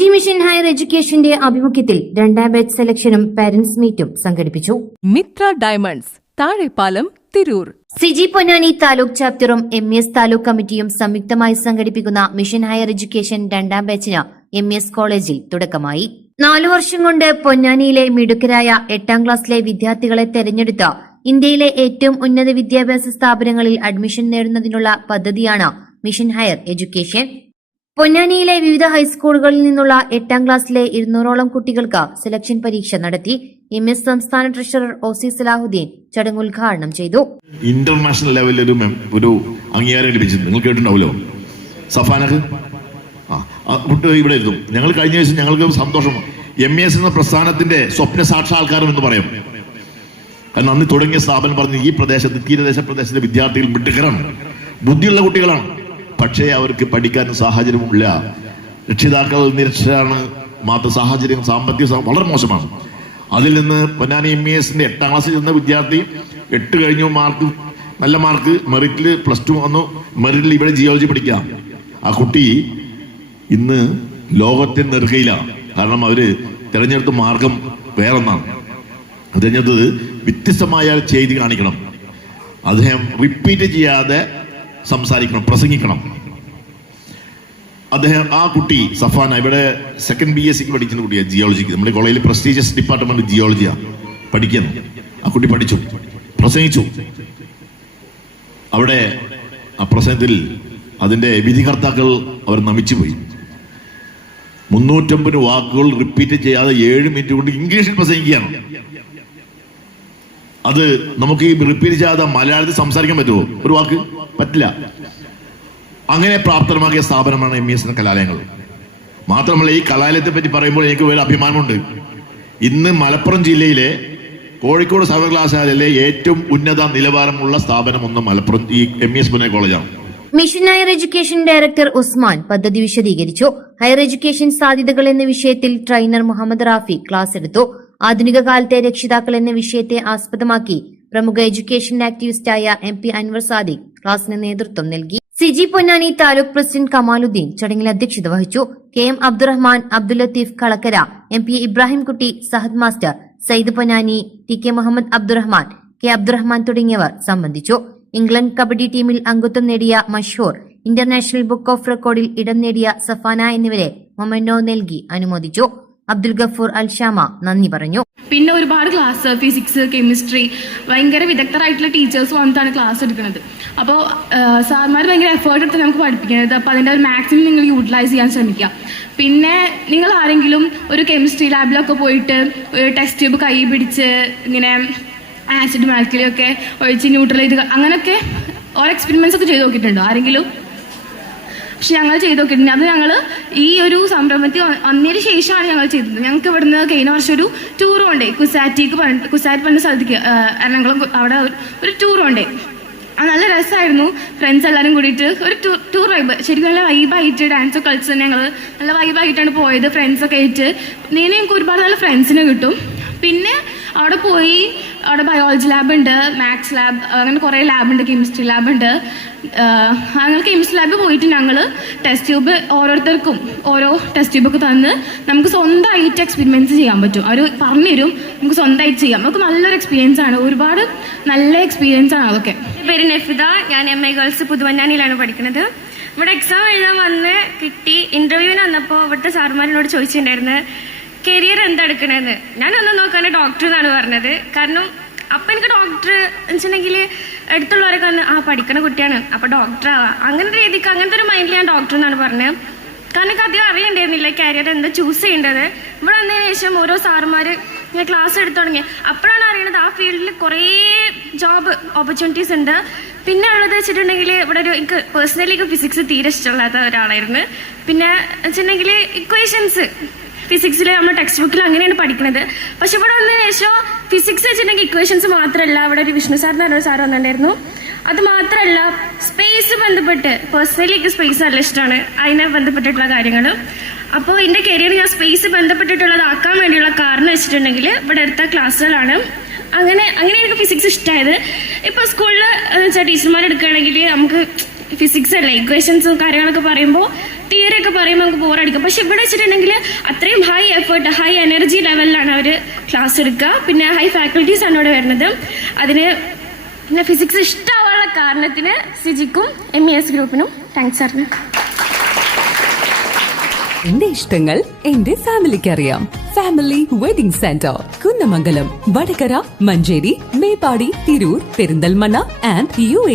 G mission higher എഡ്യൂക്കേഷന്റെ ആഭിമുഖ്യത്തിൽ രണ്ടാം batch സെലക്ഷനും parents മീറ്റും സംഘടിപ്പിച്ചു. മിത്ര ഡയമണ്ട്സ് താഴെപ്പാലം തിരൂർ. സിജി പൊന്നാനി താലൂക്ക് ചാപ്റ്ററും എം എസ് താലൂക്ക് കമ്മിറ്റിയും സംയുക്തമായി സംഘടിപ്പിക്കുന്ന മിഷൻ ഹയർ എഡ്യൂക്കേഷൻ രണ്ടാം ബാച്ചിന് എം എസ് കോളേജിൽ തുടക്കമായി. നാലു വർഷം കൊണ്ട് പൊന്നാനിയിലെ മിടുക്കരായ എട്ടാം ക്ലാസ്സിലെ വിദ്യാർത്ഥികളെ തെരഞ്ഞെടുത്ത ഇന്ത്യയിലെ ഏറ്റവും ഉന്നത വിദ്യാഭ്യാസ സ്ഥാപനങ്ങളിൽ അഡ്മിഷൻ നേടുന്നതിനുള്ള പദ്ധതിയാണ് മിഷൻ ഹയർ എഡ്യൂക്കേഷൻ. പൊന്നാനിയിലെ വിവിധ ഹൈസ്കൂളുകളിൽ നിന്നുള്ള എട്ടാം ക്ലാസ്സിലെ ഇരുന്നൂറോളം കുട്ടികൾക്ക് സെലക്ഷൻ പരീക്ഷ നടത്തി എം എസ് സംസ്ഥാന ട്രഷറർ ഒ സി സലാഹുദ്ദീൻ ചടങ്ങ് ഉദ്ഘാടനം ചെയ്തു. ഇന്റർനാഷണൽ ലെവലിൽ ഒരു ഒരു അംഗീകാരം ലഭിച്ചിട്ടുണ്ട്. നിങ്ങൾ കേട്ടിട്ടുണ്ടാവുമല്ലോ? സഫാനക്ക്? ആ ആ കുട്ടി ഇവിടെ എഴുതും ഞങ്ങൾ കഴിഞ്ഞ ദിവസം ഞങ്ങൾക്ക് സന്തോഷം. എം എസ് എന്ന പ്രസ്ഥാനത്തിന്റെ സ്വപ്ന സാക്ഷാത്കാരം എന്ന് പറയും. കാരണം അന്ന് തുടങ്ങിയ സ്ഥാപനം പറഞ്ഞു ഈ പ്രദേശത്ത് തീരദേശ പ്രദേശത്തെ വിദ്യാർത്ഥികൾ മിടുക്കരാണ്. ബുദ്ധിയുള്ള കുട്ടികളാണ്. പക്ഷേ അവർക്ക് പഠിക്കാൻ സാഹചര്യമില്ല രക്ഷിതാക്കൾ നിരക്ഷരാണ്. മാത്ര സാഹചര്യം സാമ്പത്തിക വളരെ മോശമാണ്. അതിൽ നിന്ന് പൊന്നാനി എം ഇ എസിന്റെ എട്ടാം ക്ലാസ്സിൽ ചെന്ന വിദ്യാർത്ഥി എട്ട് കഴിഞ്ഞു മാർക്ക് നല്ല മാർക്ക് മെറിറ്റിൽ പ്ലസ് ടു വന്നു. മെറിറ്റിൽ ഇവിടെ ജിയോളജി പഠിക്കാം. ആ കുട്ടി ഇന്ന് ലോകത്തെ നെറുകയിലാണ്. കാരണം അവർ തിരഞ്ഞെടുത്ത മാർഗം വേറൊന്നാണ്. തിരഞ്ഞെടുത്തത് വ്യത്യസ്തമായ ചെയ്തി കാണിക്കണം. അദ്ദേഹം റിപ്പീറ്റ് ചെയ്യാതെ സംസാരിക്കണം പ്രസംഗിക്കണം. അദ്ദേഹം ആ കുട്ടി സഫാന ഇവിടെ സെക്കൻഡ് ബി എസ് സിക്ക് പഠിക്കുന്ന കുട്ടിയാണ് ജിയോളജിക്ക് നമ്മുടെ കോളേജിൽ പ്രസ്റ്റീജിയസ് ഡിപ്പാർട്ട്മെന്റ് ജിയോളജിയാണ് പഠിക്കുന്നു. ആ കുട്ടി പഠിച്ചു. പ്രസംഗിച്ചു. അവിടെ ആ പ്രസംഗത്തിൽ അതിന്റെ വിധികർത്താക്കൾ അവർ നമിച്ചു പോയി. മുന്നൂറ്റമ്പത് വാക്കുകൾ റിപ്പീറ്റ് ചെയ്യാതെ ഏഴ് മിനിറ്റ് കൊണ്ട് ഇംഗ്ലീഷിൽ പ്രസംഗിക്കുകയാണ്. അത് നമുക്ക് ഈ റിപ്പീറ്റ് ചെയ്യാതെ മലയാളത്തിൽ സംസാരിക്കാൻ പറ്റുമോ? ഒരു വാക്ക്? പറ്റില്ല. അങ്ങനെ പ്രാപ്തമാക്കിയ സ്ഥാപനമാണ് എം എസ് കലാലയങ്ങൾ. മാത്രമല്ല ഈ കലാലയത്തെ പറ്റി പറയുമ്പോൾ എനിക്ക് വലിയ അഭിമാനമുണ്ട്. ഇന്ന് മലപ്പുറം ജില്ലയിലെ കോഴിക്കോട് സർവകലാശാലയിലെ ഏറ്റവും ഉന്നത നിലവാരമുള്ള സ്ഥാപനം ഒന്ന് മലപ്പുറം ഈ എം എസ് പുനെ കോളേജാണ്. Mission higher education director Usman പദ്ധതി വിശദീകരിച്ചു. ഹയർ എഡ്യൂക്കേഷൻ സാധ്യതകൾ എന്ന വിഷയത്തിൽ ട്രെയിനർ മുഹമ്മദ് റാഫി ക്ലാസ് എടുത്തു. ആധുനിക കാലത്തെ രക്ഷിതാക്കൾ എന്ന വിഷയത്തെ ആസ്പദമാക്കി. പ്രമുഖ എഡ്യൂക്കേഷൻ ആക്ടിവിസ്റ്റായ എം പി അൻവർ സാദിഖ് ക്ലാസിന് നേതൃത്വം നൽകി. സിജി പൊന്നാനി താലൂക്ക് പ്രസിഡന്റ് കമാലുദ്ദീൻ ചടങ്ങിൽ അധ്യക്ഷത വഹിച്ചു. K M Abdurahman Abdul Latheef Kalakkara M P Ibrahimkutty Sahad master Sayyid Ponnani T K Muhammad Abdurahman K Abdurahman തുടങ്ങിയവർ സംബന്ധിച്ചു. ഇംഗ്ലണ്ട് കബഡി ടീമിൽ അംഗത്വം നേടിയ മഷൂർ ഇന്റർനാഷണൽ ബുക്ക് ഓഫ് റെക്കോർഡിൽ ഇടം നേടിയ സഫാന എന്നിവരെ മൊമെന്റോ നൽകി അനുമോദിച്ചു. അബ്ദുൽ ഗഫൂർ അൽഷാമ നന്ദി പറഞ്ഞു. പിന്നെ ഒരുപാട് ക്ലാസ് ഫിസിക്സ് കെമിസ്ട്രി ഭയങ്കര വിദഗ്ധരായിട്ടുള്ള ടീച്ചേഴ്സ് വന്നിട്ടാണ് ക്ലാസ് എടുക്കുന്നത്. അപ്പോൾ സാർമാർ ഭയങ്കര എഫേർട്ട് എടുത്ത് നമുക്ക് പഠിപ്പിക്കുന്നത് അപ്പോൾ അതിന്റെ ഒരു മാക്സിമം നിങ്ങൾ യൂട്ടിലൈസ് ചെയ്യാൻ ശ്രമിക്കുക. പിന്നെ നിങ്ങൾ ആരെങ്കിലും ഒരു കെമിസ്ട്രി ലാബിലൊക്കെ പോയിട്ട് ഒരു ടെസ്റ്റ് ട്യൂബ് കൈ പിടിച്ച് ഇങ്ങനെ ആസിഡ് മാൽക്കിലൊക്കെ ഒഴിച്ച് ന്യൂട്രലൈസ് അങ്ങനെയൊക്കെ ഓരോ എക്സ്പെരിമെൻസ് ഒക്കെ ചെയ്ത് നോക്കിയിട്ടുണ്ടോ? ആരെങ്കിലും? പക്ഷെ ഞങ്ങൾ ചെയ്ത് നോക്കിയിട്ടുണ്ട് അത് ഞങ്ങൾ ഈ ഒരു സംരംഭത്തിൽ വന്നതിന് ശേഷമാണ് ഞങ്ങൾ ചെയ്തത്. ഞങ്ങൾക്ക് ഇവിടുന്ന് കഴിഞ്ഞ വർഷം ഒരു ടൂർ കൊണ്ടേ കുസാറ്റിക്ക് പറഞ്ഞിട്ട് കുസാറ്റ് പറഞ്ഞ സ്ഥലത്തേക്ക് എറണാകുളം അവിടെ ഒരു- ടൂർ കൊണ്ടേ. അത് നല്ല രസമായിരുന്നു ഫ്രണ്ട്സ് എല്ലാവരും കൂടിയിട്ട് ഒരു ടൂർ ടൂർ വൈബ് ശരിക്കും നല്ല വൈബായിട്ട് ഡാൻസ് കളിച്ച് ഞങ്ങൾ നല്ല വൈബായിട്ടാണ് പോയത് ഫ്രണ്ട്സൊക്കെ ആയിട്ട്. നീനെ ഞങ്ങൾക്ക് ഒരുപാട് നല്ല ഫ്രണ്ട്സിനെ കിട്ടും. പിന്നെ അവിടെ പോയി അവിടെ ബയോളജി ലാബ് ഉണ്ട് മാത്സ് ലാബ് അങ്ങനെ കുറേ ലാബുണ്ട് കെമിസ്ട്രി ലാബ് ഉണ്ട്. ഞങ്ങൾ കെമിസ്ട്രി ലാബിൽ പോയിട്ട് ഞങ്ങൾ ടെസ്റ്റ് ട്യൂബ് ഓരോരുത്തർക്കും ഓരോ ടെസ്റ്റ് ട്യൂബൊക്കെ തന്ന് നമുക്ക് സ്വന്തമായിട്ട് എക്സ്പെരിമെന്റ്സ് ചെയ്യാൻ പറ്റും. അവർ പറഞ്ഞു തരും നമുക്ക് സ്വന്തമായിട്ട് ചെയ്യാം. നമുക്ക് നല്ലൊരു എക്സ്പീരിയൻസ് ആണ്. ഒരുപാട് നല്ല എക്സ്പീരിയൻസ് ആണ് അതൊക്കെ. പേര് നഫിദ ഞാൻ എം എ ഗേൾസ് പുതുവന്നാനിയിലാണ് പഠിക്കുന്നത്. ഇവിടെ എക്സാം എഴുതാൻ വന്ന് കിട്ടി. ഇന്റർവ്യൂവിന് വന്നപ്പോൾ ഇവിടുത്തെ സാറുമാരിനോട് ചോദിച്ചിട്ടുണ്ടായിരുന്നു കരിയർ എന്താ എടുക്കണേന്ന്? ഒന്ന് നോക്കാൻ ഡോക്ടർ എന്നാണ് പറഞ്ഞത്. കാരണം അപ്പം എനിക്ക് ഡോക്ടർ വെച്ചിട്ടുണ്ടെങ്കിൽ അടുത്തുള്ളവരൊക്കെ വന്ന് ആ പഠിക്കണ കുട്ടിയാണ്. അപ്പം ഡോക്ടറാവാ അങ്ങനത്തെ രീതിക്ക് അങ്ങനത്തെ ഒരു മൈൻഡിൽ ഞാൻ ഡോക്ടർ എന്നാണ് പറഞ്ഞത്. കാരണം എനിക്ക് അധികം അറിയണ്ടായിരുന്നില്ല കരിയർ എന്താ ചൂസ് ചെയ്യേണ്ടത്. ഇവിടെ വന്നതിന് ശേഷം ഓരോ സാറുമാർ ഞാൻ ക്ലാസ് എടുത്തു തുടങ്ങി. അപ്പോഴാണ് അറിയണത് ആ ഫീൽഡിൽ കുറേ ജോബ് ഓപ്പർച്യൂണിറ്റീസ് ഉണ്ട്. പിന്നെ ഉള്ളത് വെച്ചിട്ടുണ്ടെങ്കിൽ ഇവിടെ ഒരു എനിക്ക് പേഴ്സണലി ഫിസിക്സ് തീരെ ഇഷ്ടമില്ലാത്ത ഒരാളായിരുന്നു. പിന്നെ വെച്ചിട്ടുണ്ടെങ്കിൽ ഇക്വേഷൻസ് ഫിസിക്സിൽ നമ്മൾ ടെക്സ്റ്റ് ബുക്കിൽ അങ്ങനെയാണ് പഠിക്കുന്നത് പക്ഷെ ഇവിടെ വന്നതിന് ശേഷം ഫിസിക്സ് വെച്ചിട്ടുണ്ടെങ്കിൽ ഇക്വേഷൻസ് മാത്രമല്ല ഇവിടെ ഒരു വിഷ്ണു സാർ എന്ന് പറഞ്ഞ സാർ വന്നിട്ടുണ്ടായിരുന്നു. അത് മാത്രമല്ല സ്പേസ് ബന്ധപ്പെട്ട് പേഴ്സണലി എനിക്ക് സ്പേസ് നല്ല ഇഷ്ടമാണ്. അതിനെ ബന്ധപ്പെട്ടിട്ടുള്ള കാര്യങ്ങൾ അപ്പോൾ എന്റെ കരിയർ ഞാൻ സ്പേസ് ബന്ധപ്പെട്ടിട്ടുള്ളതാക്കാൻ വേണ്ടിയുള്ള കാരണം വെച്ചിട്ടുണ്ടെങ്കിൽ ഇവിടെ എടുത്ത ക്ലാസ്സുകളാണ്. അങ്ങനെ അങ്ങനെ എനിക്ക് ഫിസിക്സ് ഇഷ്ടമായത് ഇപ്പോൾ സ്കൂളിൽ വെച്ചാൽ ടീച്ചർമാർ എടുക്കുകയാണെങ്കിൽ നമുക്ക് ഫിസിക്സ് അല്ലേ ഇക്വേഷൻസും കാര്യങ്ങളൊക്കെ പറയുമ്പോൾ തിയറി പറയുമ്പോൾ നമുക്ക് ബോറടിക്കും പക്ഷെ ഇവിടെ വെച്ചിട്ടുണ്ടെങ്കിൽ അത്രയും ഹൈ എഫേർട്ട് ഹൈ എനർജി ലെവലിലാണ് അവർ ക്ലാസ് എടുക്കുക. പിന്നെ ഹൈ ഫാക്കൽറ്റീസ് ആണ് ഇവിടെ വരുന്നത്. അതിന് പിന്നെ ഫിസിക്സ് ഇഷ്ടമാവാനുള്ള കാരണത്തിന് സിജിക്കും എം ഇ എസ് ഗ്രൂപ്പിനും താങ്ക്സ് സാറിന് എന്റെ ഇഷ്ടങ്ങൾ എന്റെ ഫാമിലിക്ക് അറിയാം. Family wedding centre Kunnamangalam Vadakara Manjeri Meppadi Tirur Perinthalmanna and U A